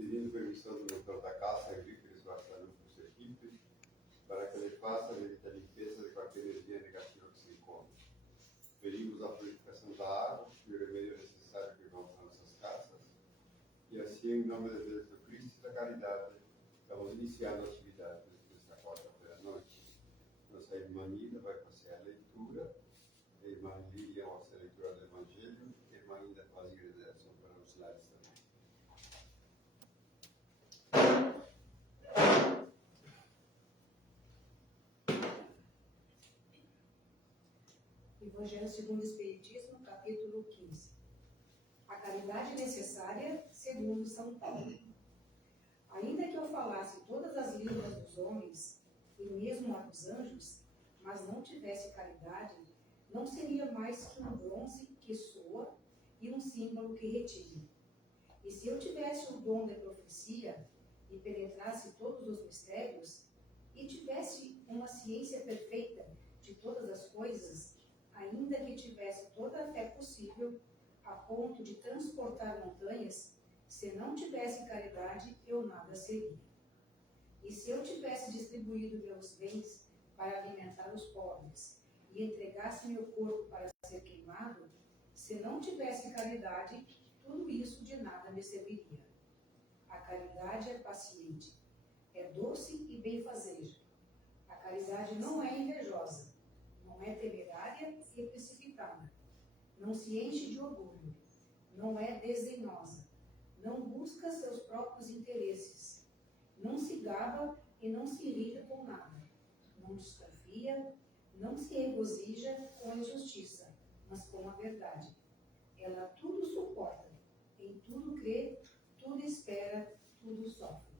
pedindo permissão do doutor da casa, Henrique Barçalão, por sua equipe, para que ele faça a limpeza de qualquer energia negativa que se encontre. Pedimos a purificação da água e o remédio necessário que vamos a nossas casas. E assim, em nome de Deus, do Cristo e da caridade, estamos iniciando a atividade desta quarta-feira à noite. Nossa irmã Nina vai fazer a leitura, a irmã Lilian vai fazer a leitura do Evangelho, e a irmã Nina faz a igrejação para os lares também. Evangelho segundo o Espiritismo, capítulo 15. A caridade necessária, segundo São Paulo. Ainda que eu falasse todas as línguas dos homens, e mesmo a dos anjos, mas não tivesse caridade, não seria mais que um bronze que soa e um símbolo que retire. E se eu tivesse o dom de profecia e penetrasse todos os mistérios, e tivesse uma ciência perfeita de todas as coisas, ainda que tivesse toda a fé possível, a ponto de transportar montanhas, se não tivesse caridade, eu nada seria. E se eu tivesse distribuído meus bens para alimentar os pobres, e entregasse meu corpo para ser queimado, se não tivesse caridade, tudo isso de nada me serviria. A caridade é paciente, é doce e bem-fazer. A caridade não é invejosa, não é temerária e precipitada, não se enche de orgulho, não é desdenhosa, não busca seus próprios interesses, não se gaba e não se irrita com nada, não desconfia, não se regozija com a injustiça, mas com a verdade. Ela tudo suporta, em tudo crê, tudo espera, tudo sofre.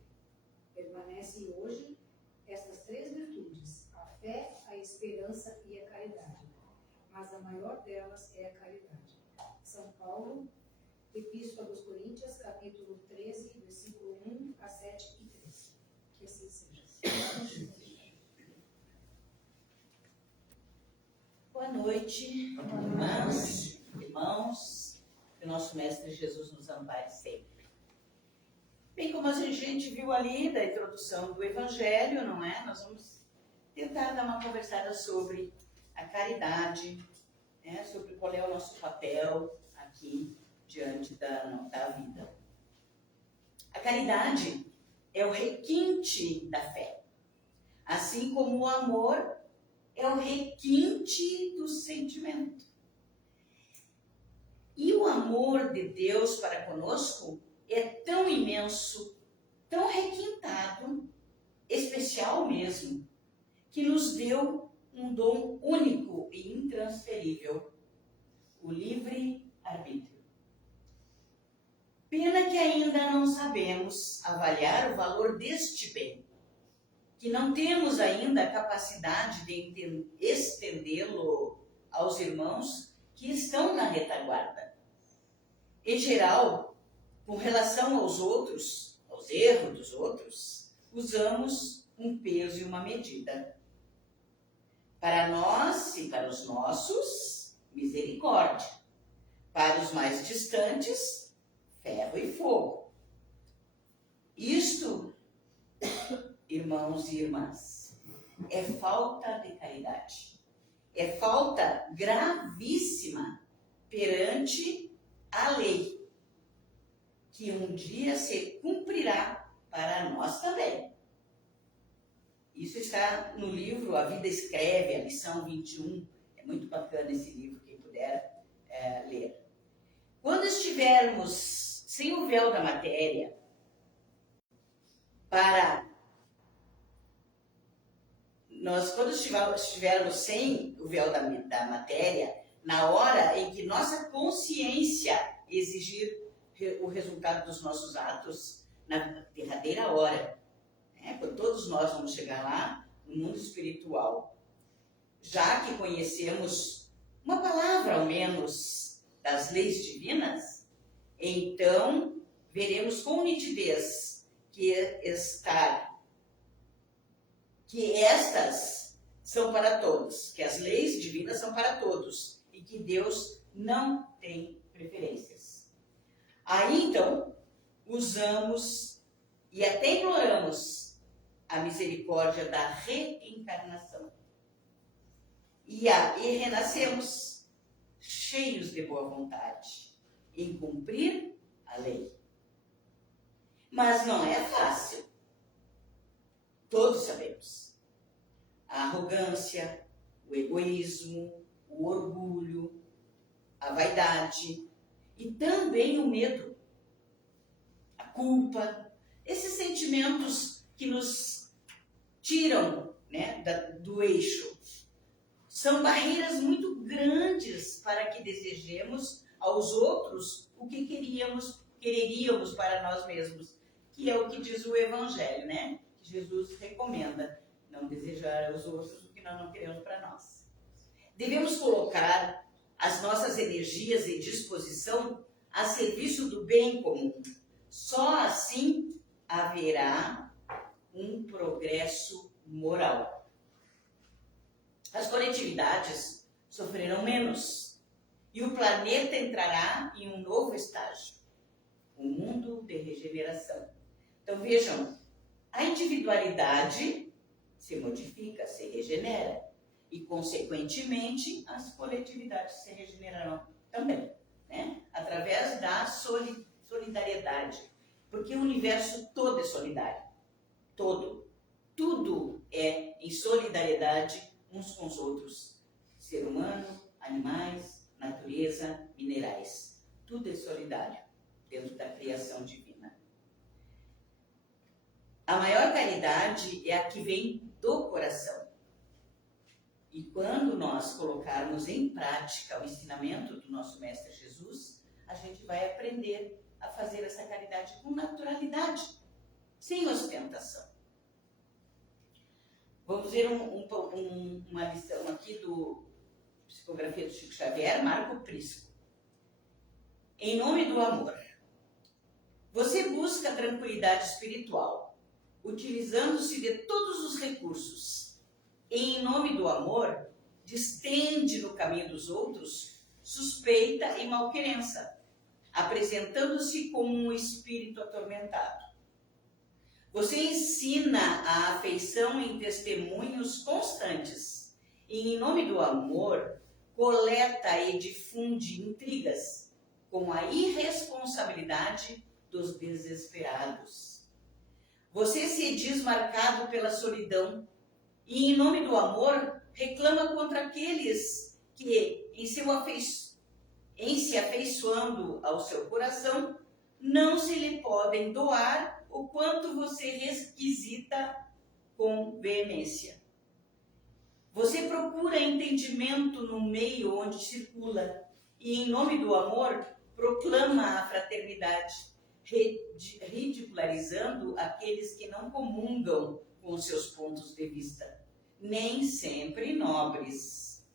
Permanecem hoje estas três virtudes, a fé, a esperança e a caridade. Mas a maior delas é a caridade. São Paulo, Epístola dos Coríntios, capítulo 13, versículo 1 a 7 e 13. Que assim seja. Boa noite, irmãs, irmãos, que o nosso Mestre Jesus nos ampare sempre. Bem, como a gente viu ali da introdução do Evangelho, não é? Nós vamos tentar dar uma conversada sobre a caridade, né? Sobre qual é o nosso papel aqui diante da vida. A caridade é o requinte da fé, assim como o amor é o requinte do sentimento. E o amor de Deus para conosco é tão imenso, tão requintado, especial mesmo, que nos deu um dom único e intransferível, o livre-arbítrio. Pena que ainda não sabemos avaliar o valor deste bem, que não temos ainda a capacidade de estendê-lo aos irmãos que estão na retaguarda. Em geral, com relação aos outros, aos erros dos outros, usamos um peso e uma medida. Para nós e para os nossos, misericórdia. Para os mais distantes, ferro e fogo. Isto, irmãos e irmãs, é falta de caridade. É falta gravíssima perante a lei, que um dia se cumprirá para nós também. Isso está no livro A Vida Escreve, a lição 21. É muito bacana esse livro, quem puder ler. Quando estivermos sem o véu da matéria, quando estivermos sem o véu da matéria, na hora em que nossa consciência exigir o resultado dos nossos atos, na derradeira hora, né? Quando todos nós vamos chegar lá, no mundo espiritual, já que conhecemos uma palavra, ao menos, das leis divinas, então veremos com nitidez que estas são para todos, que as leis divinas são para todos e que Deus não tem preferências. Aí, então, usamos e até imploramos a misericórdia da reencarnação. E renascemos cheios de boa vontade em cumprir a lei. Mas não é fácil. Todos sabemos. A arrogância, o egoísmo, o orgulho, a vaidade e também o medo, a culpa, esses sentimentos que nos tiram, né, do eixo, são barreiras muito grandes para que desejemos aos outros o que quereríamos para nós mesmos, que é o que diz o Evangelho, né? Que Jesus recomenda, não desejar aos outros o que nós não queremos para nós. Devemos colocar as nossas energias em disposição a serviço do bem comum. Só assim haverá um progresso moral. As coletividades sofrerão menos e o planeta entrará em um novo estágio, um mundo de regeneração. Então vejam, a individualidade se modifica, se regenera e, consequentemente, as coletividades se regenerarão também, né? Através da solidariedade, porque o universo todo é solidário, tudo é em solidariedade uns com os outros, ser humano, animais, natureza, minerais, tudo é solidário dentro da criação divina. A maior caridade é a que vem do coração. E quando nós colocarmos em prática o ensinamento do nosso Mestre Jesus, a gente vai aprender a fazer essa caridade com naturalidade, sem ostentação. Vamos ver uma lição aqui do Psicografia do Chico Xavier, Marco Prisco. Em nome do amor. Você busca a tranquilidade espiritual, utilizando-se de todos os recursos. E, em nome do amor, distende no caminho dos outros suspeita e malquerença, apresentando-se como um espírito atormentado. Você ensina a afeição em testemunhos constantes e, em nome do amor, coleta e difunde intrigas com a irresponsabilidade dos desesperados. Você se diz marcado pela solidão e, em nome do amor, reclama contra aqueles que, em se afeiçoando ao seu coração, não se lhe podem doar o quanto você requisita com veemência. Você procura entendimento no meio onde circula e, em nome do amor, proclama a fraternidade, ridicularizando aqueles que não comungam com seus pontos de vista, nem sempre nobres.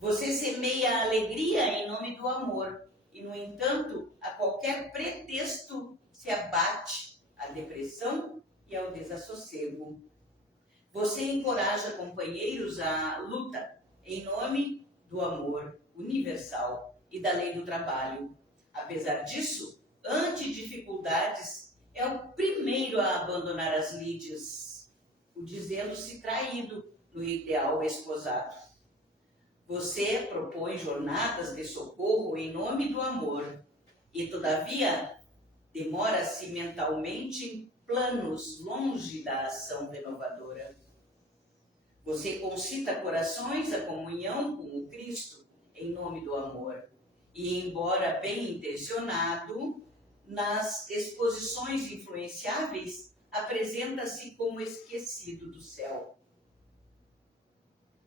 Você semeia a alegria em nome do amor e, no entanto, a qualquer pretexto se abate a depressão e ao desassossego. Você encoraja companheiros à luta em nome do amor universal e da lei do trabalho. Apesar disso, ante dificuldades, é o primeiro a abandonar as lides, o dizendo-se traído no ideal esposado. Você propõe jornadas de socorro em nome do amor e, todavia, demora-se mentalmente em planos longe da ação renovadora. Você concita corações à comunhão com o Cristo em nome do amor e, embora bem intencionado, nas exposições influenciáveis, apresenta-se como esquecido do céu.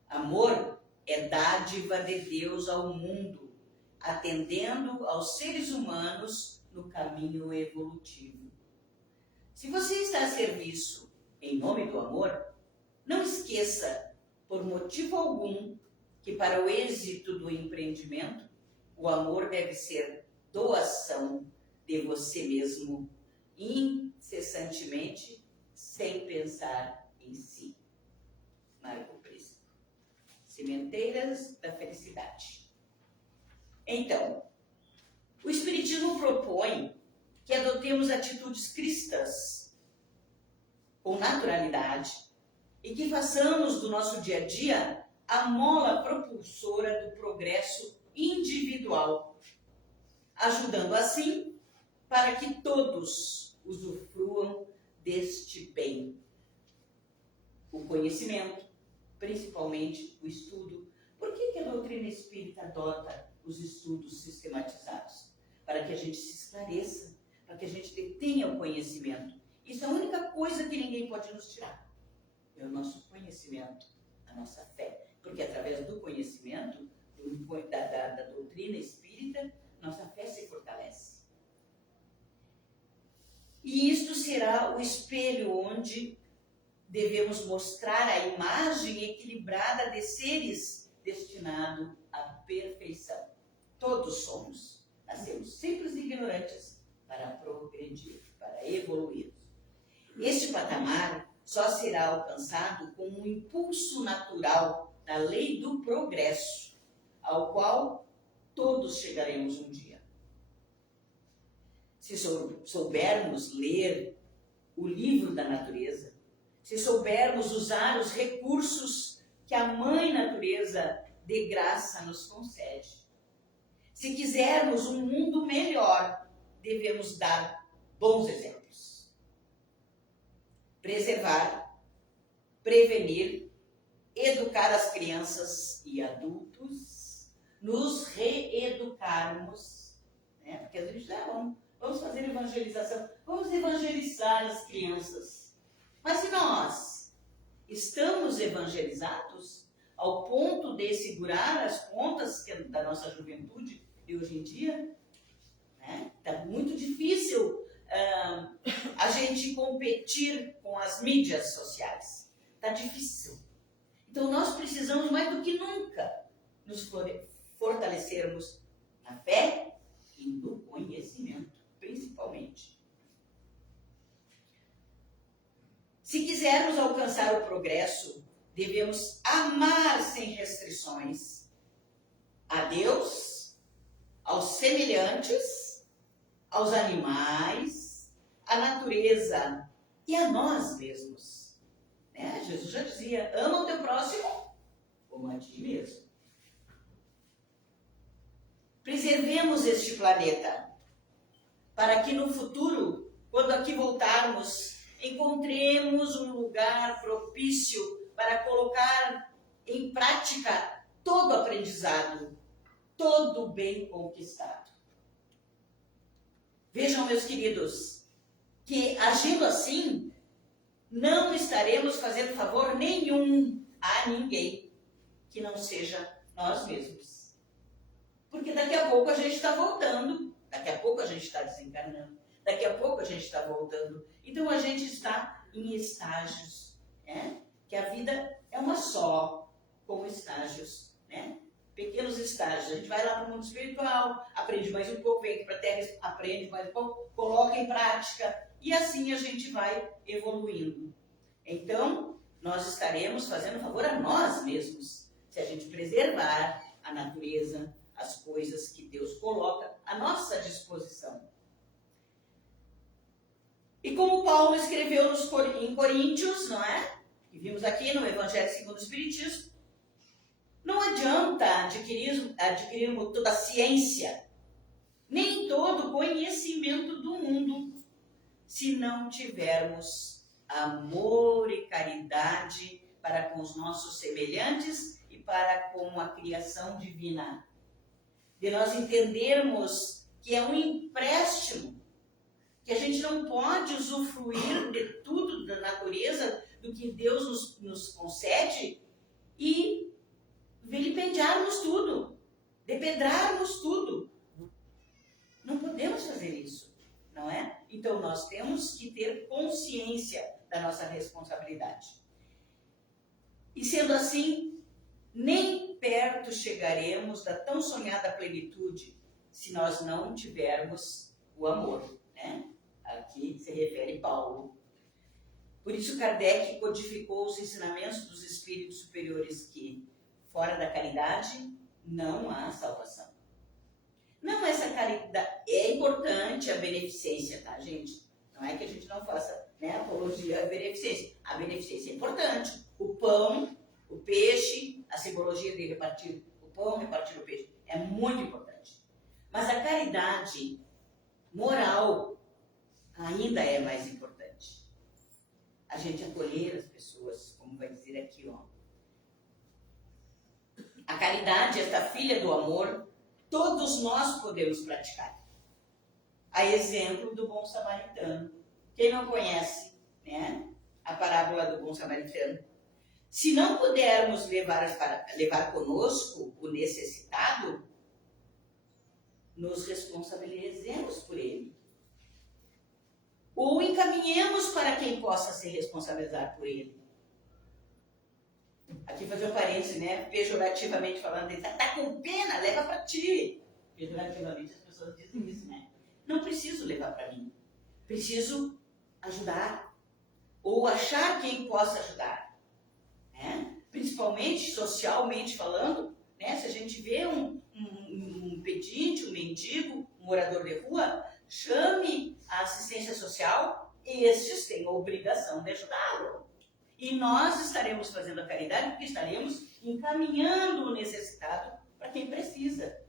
Amor é dádiva de Deus ao mundo, atendendo aos seres humanos no caminho evolutivo. Se você está a serviço em nome do amor, não esqueça, por motivo algum, que para o êxito do empreendimento, o amor deve ser doação de você mesmo, incessantemente, sem pensar em si. Marco Prisco. Sementeiras da Felicidade. Então, o Espiritismo propõe que adotemos atitudes cristãs com naturalidade e que façamos do nosso dia a dia a mola propulsora do progresso individual, ajudando assim para que todos usufruam deste bem. O conhecimento, principalmente o estudo. Por que a doutrina espírita adota os estudos sistematizados? Para que a gente se esclareça, para que a gente tenha o conhecimento. Isso é a única coisa que ninguém pode nos tirar. É o nosso conhecimento, a nossa fé. Porque através do conhecimento, da doutrina espírita, nossa fé se fortalece. E isto será o espelho onde devemos mostrar a imagem equilibrada de seres destinados à perfeição. Todos somos. Nascemos simples e ignorantes para progredir, para evoluir. Este patamar só será alcançado com um impulso natural da lei do progresso, ao qual todos chegaremos um dia. Se soubermos ler o livro da natureza, se soubermos usar os recursos que a Mãe Natureza de graça nos concede, se quisermos um mundo melhor, devemos dar bons exemplos. Preservar, prevenir, educar as crianças e adultos, nos reeducarmos, né? Porque a gente vamos fazer evangelização, vamos evangelizar as crianças. Mas se nós estamos evangelizados ao ponto de segurar as pontas da nossa juventude de hoje em dia, né? Tá muito difícil a gente competir com as mídias sociais. Tá difícil. Então nós precisamos mais do que nunca nos fortalecermos na fé e no conhecimento, principalmente. Se quisermos alcançar o progresso, devemos amar sem restrições a Deus, aos semelhantes, aos animais, à natureza e a nós mesmos. Né? Jesus já dizia, ama o teu próximo como a ti mesmo. Preservemos este planeta, para que no futuro, quando aqui voltarmos, encontremos um lugar propício para colocar em prática todo o aprendizado, todo o bem conquistado. Vejam, meus queridos, que agindo assim, não estaremos fazendo favor nenhum a ninguém que não seja nós mesmos. Porque daqui a pouco a gente está voltando, daqui a pouco a gente está desencarnando, daqui a pouco a gente está voltando. Então a gente está em estágios, né? Que a vida é uma só, com estágios, né? Pequenos estágios. A gente vai lá para o mundo espiritual, aprende mais um pouco, vem aqui para a Terra, aprende mais um pouco, coloca em prática, e assim a gente vai evoluindo. Então, nós estaremos fazendo favor a nós mesmos, se a gente preservar a natureza, as coisas que Deus coloca à nossa disposição. E como Paulo escreveu em Coríntios, não é? E vimos aqui no Evangelho segundo o Espiritismo, não adianta adquirirmos toda a ciência, nem todo o conhecimento do mundo, se não tivermos amor e caridade para com os nossos semelhantes e para com a criação divina. De nós entendermos que é um empréstimo, que a gente não pode usufruir de tudo da natureza, do que Deus nos concede, e vilipendiarmos tudo, depedrarmos tudo. Não podemos fazer isso, não é? Então nós temos que ter consciência da nossa responsabilidade. E sendo assim, nem perto chegaremos da tão sonhada plenitude se nós não tivermos o amor, né? Aqui se refere Paulo. Por isso Kardec codificou os ensinamentos dos espíritos superiores que, fora da caridade, não há salvação. Não essa caridade. É importante a beneficência, tá, gente? Não é que a gente não faça, né, apologia à beneficência. A beneficência é importante. O pão, o peixe, a simbologia de repartir o pão, repartir o peixe, é muito importante. Mas a caridade moral ainda é mais importante. A gente acolher as pessoas, como vai dizer aqui, ó. A caridade, esta filha do amor, todos nós podemos praticar. A exemplo do bom samaritano. Quem não conhece, né, a parábola do bom samaritano? Se não pudermos levar conosco o necessitado, nos responsabilizemos por ele. Ou encaminhemos para quem possa se responsabilizar por ele. Aqui fazer um parênteses, né? Pejorativamente falando, tá com pena, leva para ti. Pejorativamente as pessoas dizem isso, né? Não preciso levar para mim. Preciso ajudar. Ou achar quem possa ajudar. Né? Principalmente, socialmente falando, né? Se a gente vê um pedinte, um mendigo, um morador de rua, chame a assistência social, estes têm a obrigação de ajudá-lo. E nós estaremos fazendo a caridade porque estaremos encaminhando o necessitado para quem precisa.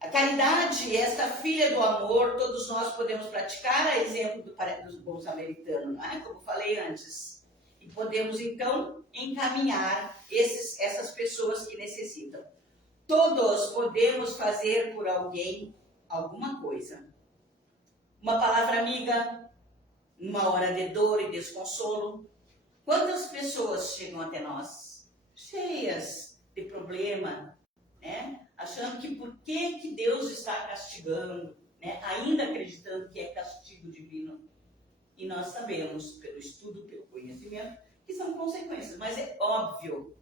A caridade, esta filha do amor, todos nós podemos praticar, a exemplo do bom samaritano, não é? Como falei antes. E podemos, então, encaminhar essas pessoas que necessitam. Todos podemos fazer por alguém alguma coisa. Uma palavra amiga, numa hora de dor e desconsolo. Quantas pessoas chegam até nós cheias de problema, né? Achando que por que Deus está castigando, né? Ainda acreditando que é castigo divino. E nós sabemos, pelo estudo, pelo conhecimento, que são consequências. Mas é óbvio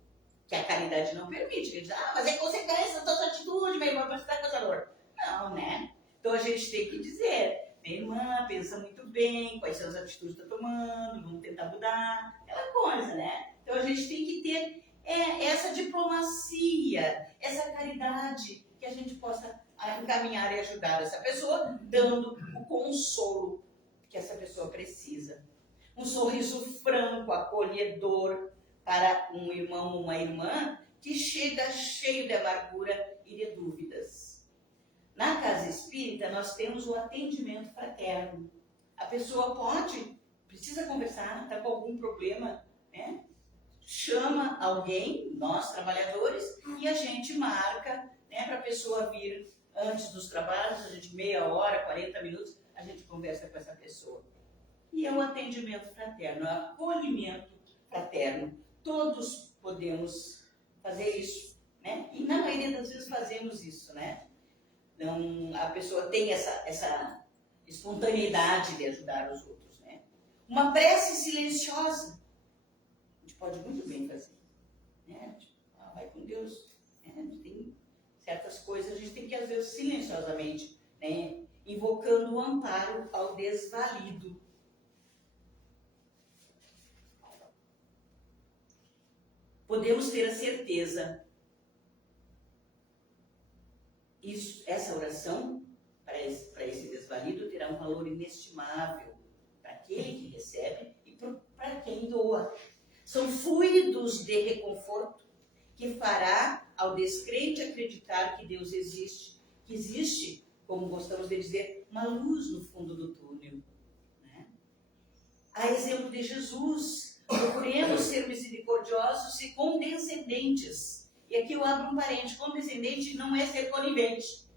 que a caridade não permite. Que diz, mas é consequência da tua atitude, meu irmão, para estar com essa dor. Não, né? Então a gente tem que dizer, minha irmã, pensa muito bem, quais são as atitudes que está tomando, vamos tentar mudar, aquela coisa, né? Então a gente tem que ter essa diplomacia, essa caridade, que a gente possa encaminhar e ajudar essa pessoa, dando o consolo que essa pessoa precisa. Um sorriso franco, acolhedor para um irmão ou uma irmã que chega cheio de amargura e de dúvidas. Na casa espírita, nós temos o atendimento fraterno. A pessoa precisa conversar, está com algum problema, né? Chama alguém, nós trabalhadores, e a gente marca, né, para a pessoa vir antes dos trabalhos, a gente meia hora, 40 minutos, a gente conversa com essa pessoa. E é o atendimento fraterno, é o acolhimento fraterno. Todos podemos fazer isso, né? E na maioria das vezes fazemos isso, né? Então, a pessoa tem essa espontaneidade de ajudar os outros, né? Uma prece silenciosa, a gente pode muito bem fazer, né? Vai com Deus, né? Tem certas coisas, a gente tem que, às vezes, silenciosamente, né? Invocando o amparo ao desvalido. Podemos ter a certeza, essa oração, para esse desvalido, terá um valor inestimável para aquele que recebe e para quem doa. São fluidos de reconforto que fará ao descrente acreditar que Deus existe, que existe, como gostamos de dizer, uma luz no fundo do túnel. Né? A exemplo de Jesus, procuremos ser misericordiosos e condescendentes. E aqui eu abro um parênteses, condescendente não é ser conivente.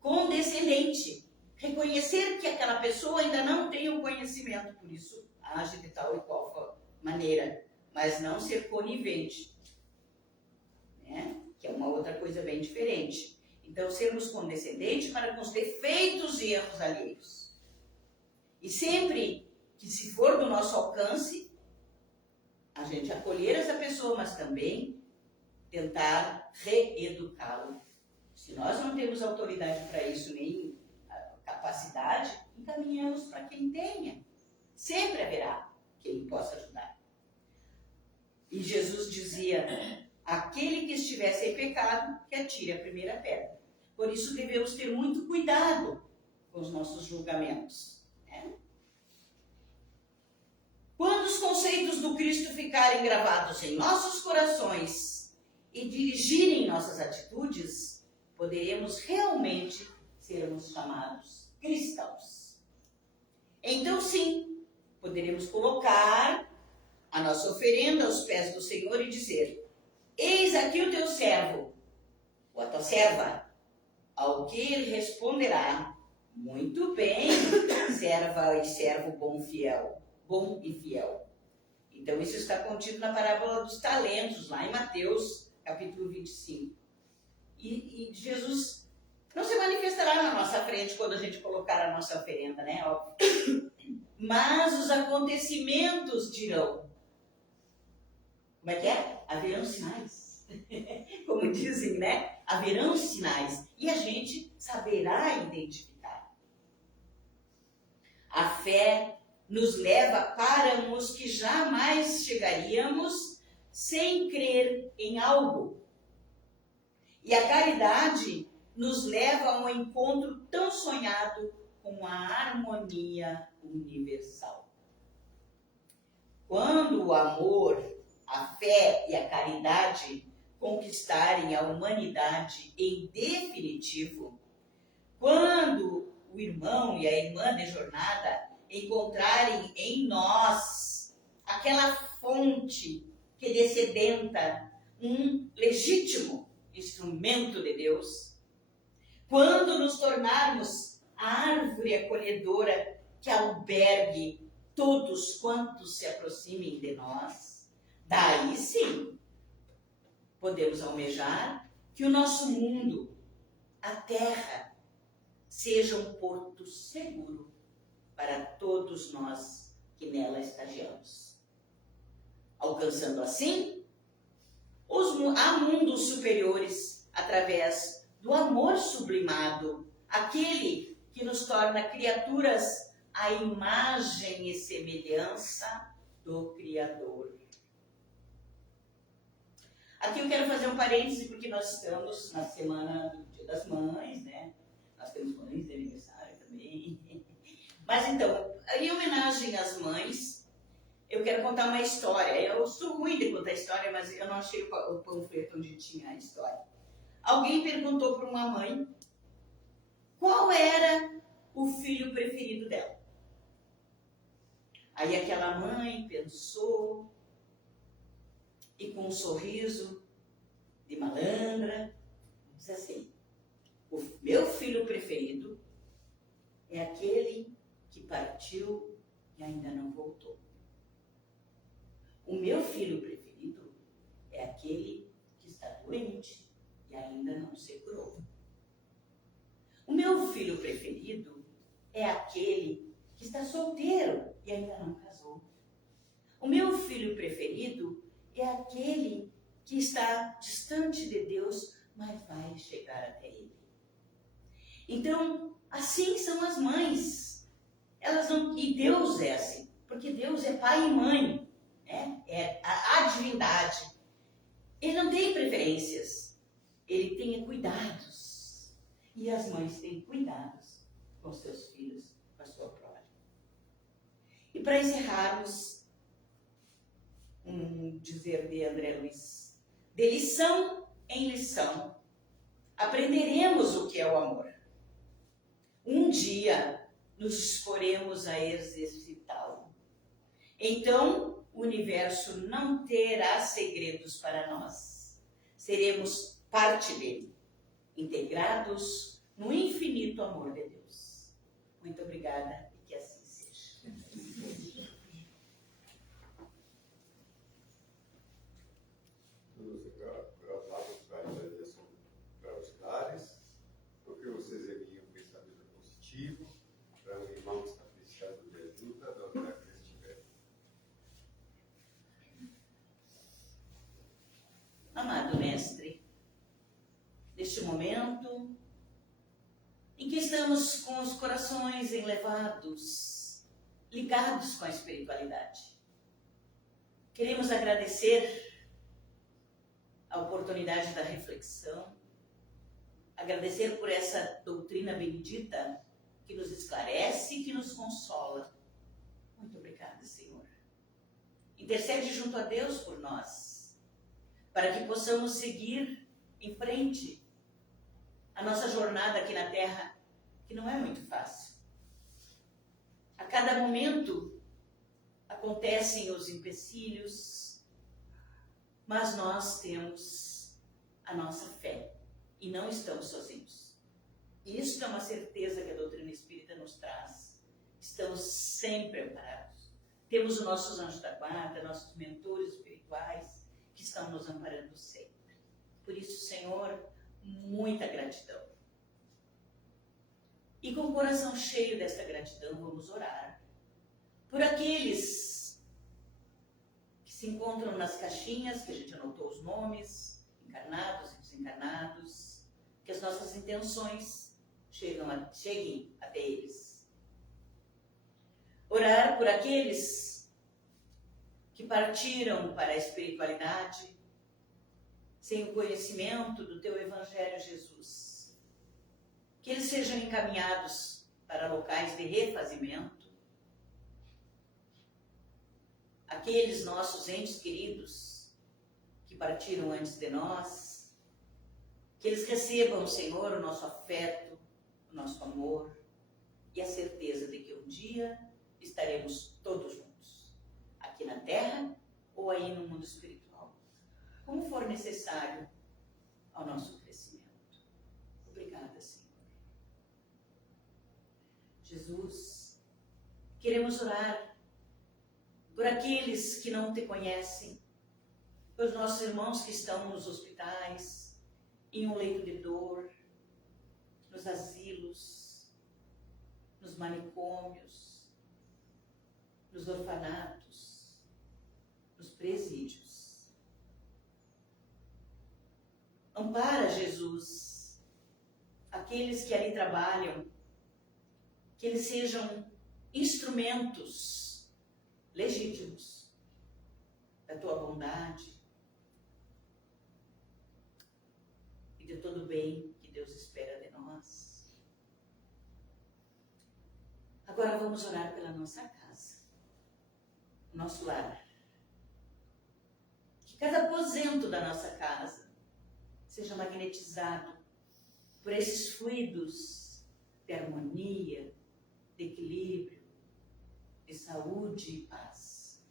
Condescendente, reconhecer que aquela pessoa ainda não tem o conhecimento, por isso age de tal e qual maneira, mas não ser conivente, né? Que é uma outra coisa bem diferente. Então, sermos condescendentes para com os defeitos e erros alheios. E sempre que se for do nosso alcance, a gente acolher essa pessoa, mas também tentar reeducá-lo. Se nós não temos autoridade para isso, nem capacidade, encaminhamos para quem tenha. Sempre haverá quem possa ajudar. E Jesus dizia, aquele que estiver sem pecado, que atire a primeira pedra. Por isso devemos ter muito cuidado com os nossos julgamentos. Né? Quando os conceitos do Cristo ficarem gravados em nossos corações e dirigirem nossas atitudes, poderemos realmente sermos chamados cristãos. Então, sim, poderemos colocar a nossa oferenda aos pés do Senhor e dizer: eis aqui o teu servo, ou a tua serva, ao que ele responderá: muito bem, serva e servo bom e fiel. Então, isso está contido na parábola dos talentos, lá em Mateus, capítulo 25. E Jesus não se manifestará na nossa frente quando a gente colocar a nossa oferenda, né? Óbvio. Mas os acontecimentos dirão. Como é que é? Haverão sinais. Como dizem, né? Haverão sinais. E a gente saberá identificar. A fé nos leva a páramos que jamais chegaríamos sem crer em algo. E a caridade nos leva a um encontro tão sonhado com a harmonia universal. Quando o amor, a fé e a caridade conquistarem a humanidade em definitivo, quando o irmão e a irmã de jornada encontrarem em nós aquela fonte que descedenta um legítimo instrumento de Deus, quando nos tornarmos a árvore acolhedora que albergue todos quantos se aproximem de nós, daí sim podemos almejar que o nosso mundo, a terra, seja um porto seguro para todos nós que nela estagiamos. Alcançando assim há mundos superiores através do amor sublimado, aquele que nos torna criaturas à imagem e semelhança do Criador. Aqui eu quero fazer um parêntese, porque nós estamos na semana do Dia das Mães, né? Nós temos mães de aniversário também. Mas então, em homenagem às mães, eu quero contar uma história. Eu sou ruim de contar história, mas eu não achei o panfleto onde tinha a história. Alguém perguntou para uma mãe qual era o filho preferido dela. Aí aquela mãe pensou e com um sorriso de malandra, disse assim: o meu filho preferido é aquele que partiu e ainda não voltou. O meu filho preferido é aquele que está doente e ainda não se curou. O meu filho preferido é aquele que está solteiro e ainda não casou. O meu filho preferido é aquele que está distante de Deus, mas vai chegar até Ele. Então, assim são as mães. Elas não, e Deus é assim, porque Deus é pai e mãe, né? É a divindade. Ele não tem preferências, ele tem cuidados. E as mães têm cuidados com seus filhos, com a sua prole. E para encerrarmos, um dizer de André Luiz: de lição em lição, aprenderemos o que é o amor. Um dia nos disporemos a exercitá-lo. Então, o universo não terá segredos para nós. Seremos parte dele, integrados no infinito amor de Deus. Muito obrigada e que assim seja. Gravados para a direção para os lares, porque vocês enviam um pensamento positivo para o irmão que está precisando de ajuda, de onde quer que estiver. Amado Mestre, neste momento em que estamos com os corações elevados, ligados com a espiritualidade, queremos agradecer a oportunidade da reflexão, agradecer por essa doutrina bendita que nos esclarece e que nos consola. Muito obrigada, Senhor. Intercede junto a Deus por nós, para que possamos seguir em frente a nossa jornada aqui na Terra, que não é muito fácil. A cada momento acontecem os empecilhos, mas nós temos a nossa fé e não estamos sozinhos. Isso é uma certeza que a doutrina espírita nos traz. Estamos sempre amparados. Temos os nossos anjos da guarda, nossos mentores espirituais, que estão nos amparando sempre. Por isso, Senhor, muita gratidão. E com o coração cheio desta gratidão, vamos orar por aqueles que se encontram nas caixinhas, que a gente anotou os nomes, encarnados e desencarnados, que as nossas intenções cheguem até eles. Orar por aqueles que partiram para a espiritualidade sem o conhecimento do Teu Evangelho, Jesus. Que eles sejam encaminhados para locais de refazimento. Aqueles nossos entes queridos que partiram antes de nós, que eles recebam, Senhor, o nosso afeto, o nosso amor e a certeza de que um dia estaremos todos juntos, aqui na Terra ou aí no mundo espiritual, como for necessário ao nosso crescimento. Obrigada, Senhor. Jesus, queremos orar por aqueles que não Te conhecem, pelos nossos irmãos que estão nos hospitais, em um leito de dor, nos asilos, nos manicômios, nos orfanatos, nos presídios. Ampara, Jesus, aqueles que ali trabalham, que eles sejam instrumentos legítimos da Tua bondade e de todo o bem que Deus espera de nós. Agora vamos orar pela nossa casa, o nosso lar. Que cada aposento da nossa casa seja magnetizado por esses fluidos de harmonia, de equilíbrio, de saúde e paz.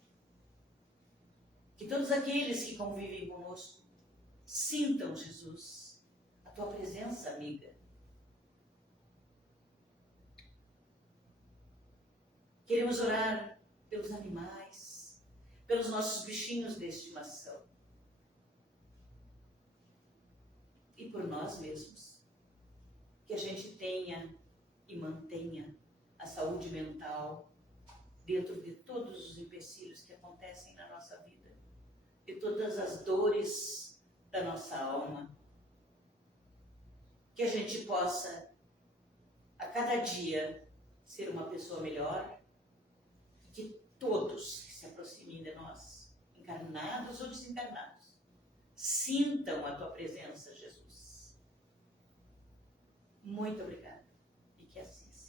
Que todos aqueles que convivem conosco sintam, Jesus, a Tua presença amiga. Queremos orar pelos animais, pelos nossos bichinhos de estimação e por nós mesmos. Que a gente tenha e mantenha a saúde mental dentro de todos os empecilhos que acontecem na nossa vida, de todas as dores da nossa alma. Que a gente possa, a cada dia, ser uma pessoa melhor, e que todos que se aproximem de nós, encarnados ou desencarnados, sintam a Tua presença, Jesus. Muito obrigada. E que assim seja.